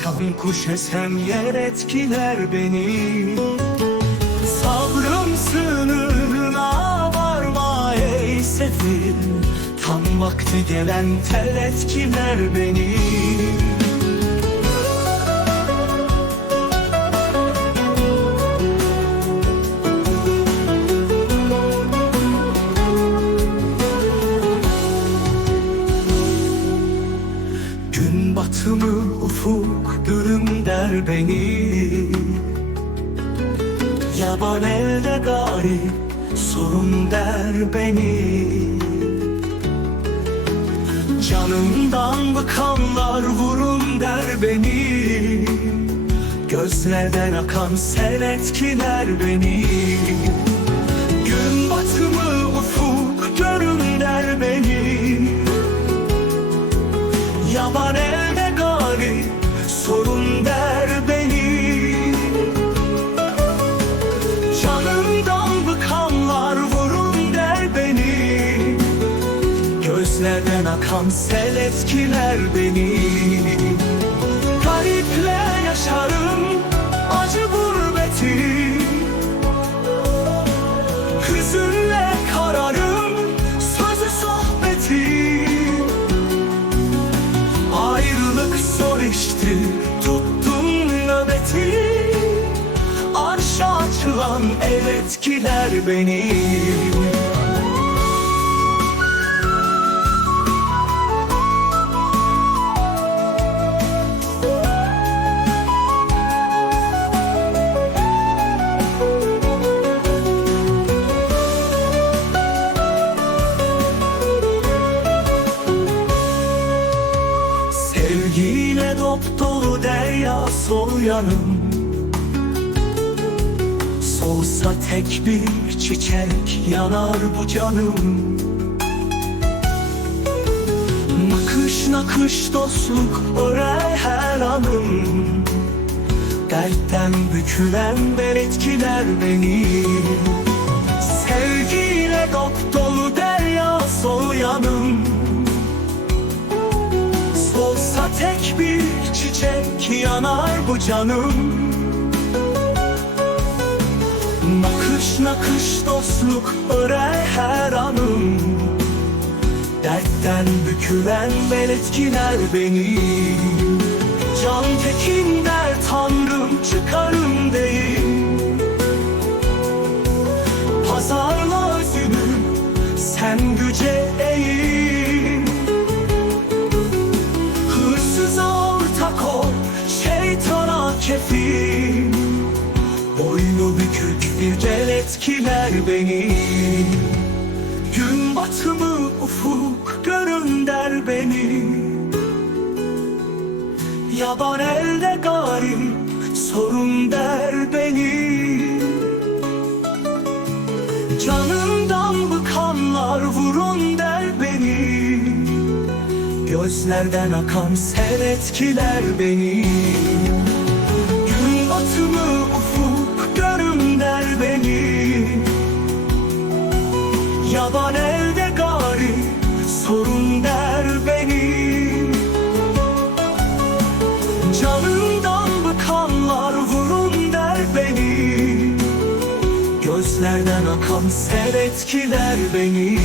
Uçan kuş esen yer etkiler beni. Sabrım sınırına varma ey sefil. Tam vakti gelen tel etkiler beni. Gün batımı ufuk der beni. Yaban elde garip sorun der beni. Canımdan bıkanlar vurun der beni. Gözlerden akan sel etkiler beni Gözlerden akan sel etkiler beni. Gariple yaşarım acı gurbeti. Hüzünle kararım sözü sohbeti. Ayrılık zor iştir tuttum nöbeti. Arşa açılan el etkiler beni sol yanım. Solsa tek bir çiçek yanar bu canım. Nakış nakış dostluk örer her anım. Dertten bükülen bel etkiler beni. Sevgiyle dop dolu derya sol yanım. Solsa tek bir çiçek yanar bu canım. Nakış nakış dostluk örer her anım. Dertten bükülen bel etkiler beni. Can tekin der tanrım çıkarım kefil Boynu bükük bir del etkiler beni. Gün batımı ufuk görün der beni. Yaban elde garip sorun der beni. Canımdan bıkanlar vurun der beni. Gözlerden akan sel etkiler beni sorun der beni. Canımdan bıkanlar vurun der beni. Gözlerden akan sel etkiler beni